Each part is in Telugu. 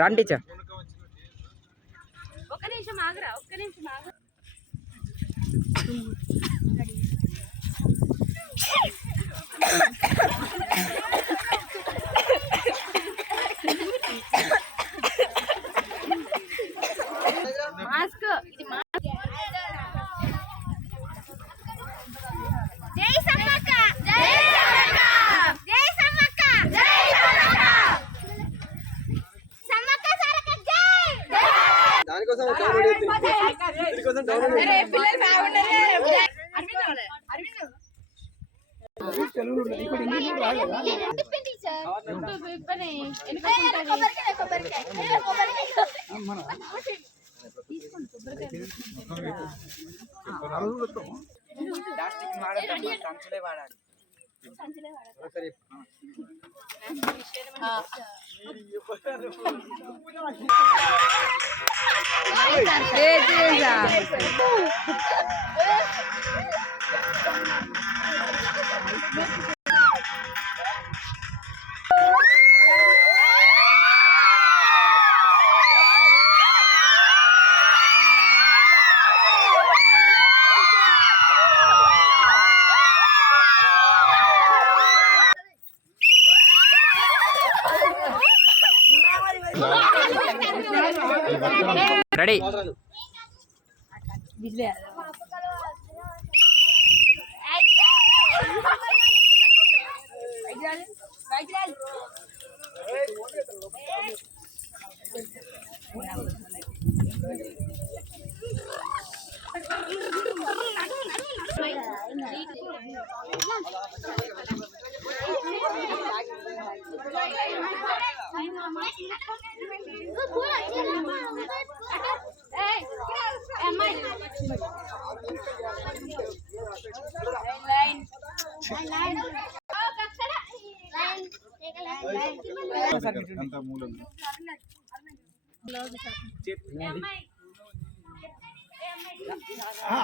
రండి చా ఒక్క నిమిషం ఆగరా మాస్క్ జై సమ్మక్క జై జై సమ్మక్క జై సమ్మక్క సారక్క జై దానికోసం డౌన్లోడ్ చేయండి దీనికోసం డౌన్లోడ్ చేయండి అరే పిల్లలు బాగుండాలి అరవింద్ తెలుగులో ఉన్నది ఇక్కడ ఇంగ్లీష్ రాలేదా టిఫిన్ టీచర్ ఇప్పనే ఎనక కొబ్బరికాయ మన తీసుకోండి కొబ్బరికాయ ప్లాస్టిక్ వాడద్దు సంచులే వాడాలి సరే రెడీ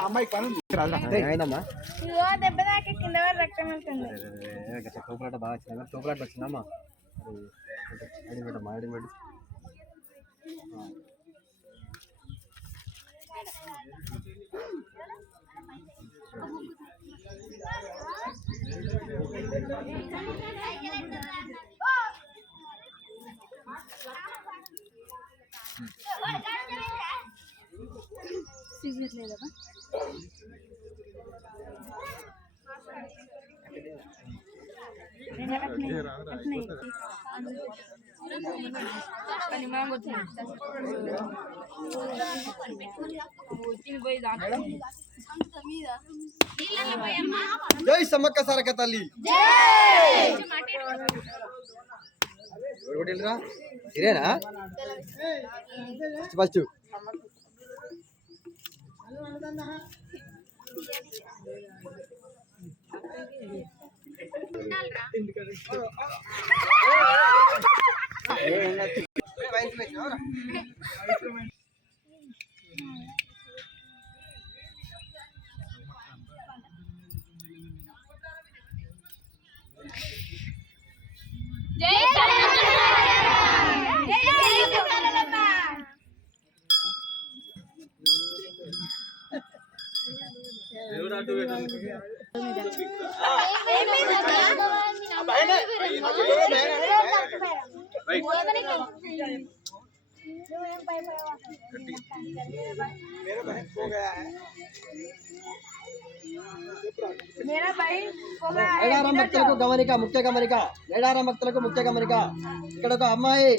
అమ్మాయి పని అయిందమ్మా దెబ్బ దాకా కింద వరకు రక్తం వెళ్తుంది తోపులాట బాగా వచ్చిందా తోపులాట వచ్చిందమ్మా మాడి జై సమ్మక్క సారక్క తల్లి ఇరేనా ఫస్ట్ మేడారం భక్తులకు గమనిక ముఖ్య గమనిక మేడారం భక్తులకు ముఖ్య గమనిక ఇక్కడ ఒక అమ్మాయి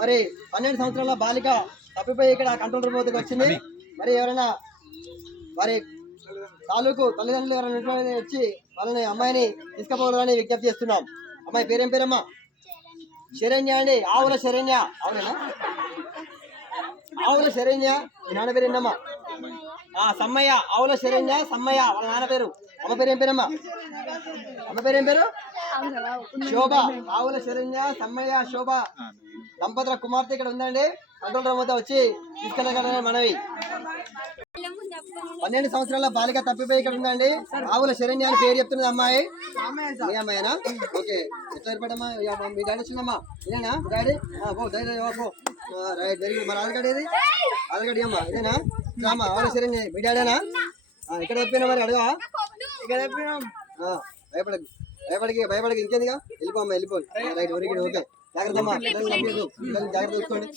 మరి 12 సంవత్సరాల బాలిక తప్పిపోయి ఇక్కడ కంట్రోల్ రూమ్ వద్దకు వచ్చింది. మరి ఎవరైనా వారి తాలూకు తల్లిదండ్రులు ఎవరైనా వచ్చి వాళ్ళని అమ్మాయిని తీసుకుపోవాలని విజ్ఞప్తి చేస్తున్నాం. అమ్మాయి పేరేం పేరమ్మా? శరణ్య అండి. ఆవుల శరణ్య. అవునేనా? ఆవుల శరణ్య. మీ నాన్న పేరు ఏంటమ్మా? సమ్మయ్య. ఆవుల శరణ్య సమ్మయ్య వాళ్ళ నాన్న పేరు. అమ్మ పేరు ఏం పేరమ్మా? అమ్మ పేరు ఏం పేరు? శోభ. ఆవుల శరణ్య సమ్మయ్య శోభ దంపతుల కుమార్తె ఇక్కడ ఉందండి. కంట్రోల్ రూమ్ వద్ద వచ్చి తీసుకెళ్ళగలరని మనవి. 12 సంవత్సరాల బాలిక తప్పిపోయి ఇక్కడ ఉందండి. ఆవుల శరణ్య అని పేరు చెప్తున్నది అమ్మాయి. మీ అమ్మాయినా? ఓకే. ఎట్లా ఏర్పడమ్మా? మీ డాడీ వచ్చిందమ్మా? ఇదేనా డాడీ? పో రైట్, వెరీ గుడ్. మరి ఆధార్ కార్డు ఏది? ఆధార్ కార్డు అమ్మా ఇదేనా? అమ్మా ఆవుల శరణ్య మీ డాడీనా? ఇక్కడ చెప్పినా మరి అడగా? ఇక్కడ చెప్పినాం. భయపడకి ఇంకేందిగా వెళ్ళిపోమ్మా, వెళ్ళిపోండి. Right, very good. ఓకే, జాగ్రత్త అమ్మా, జాగ్రత్త చూసుకోండి.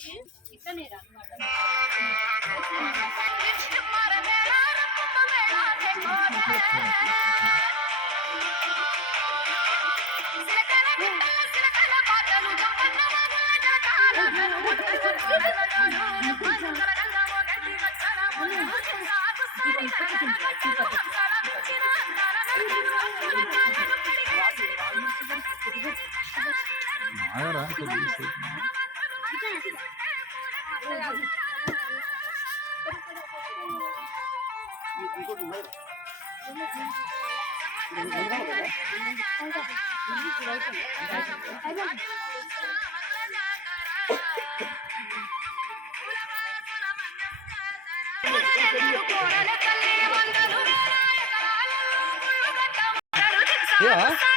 Yeah.